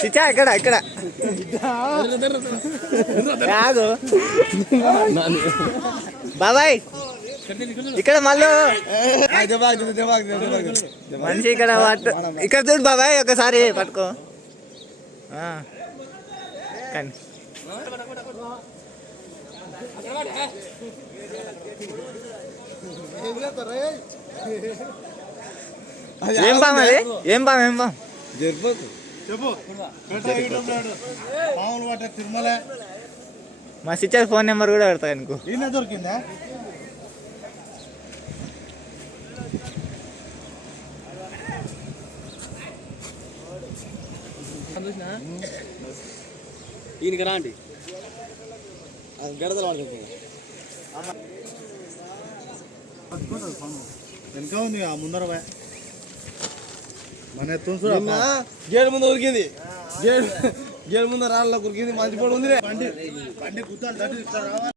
చిచ్చా ఇక్కడ ఇక్కడ కాదు బాబాయ్ ఇక్కడ మళ్ళీ మనిషి ఇక్కడ ఇక్కడ చూడు బాబాయ్ ఒకసారి పట్టుకో కానీ ఏం పాము అది ఏం పాము ఏం పాము మా సిస్టర్ ఫోన్ నెంబర్ కూడా పెడతా అనుకో దొరికిందా ఈయనకి రాండి గడదలు వెనక ఉంది ముందర మన గేడు ముందు ఉరికింది గేడు ముందు రాళ్ళ ఉరికింది మంచి పొడి ఉంది బండి గుద్దాలు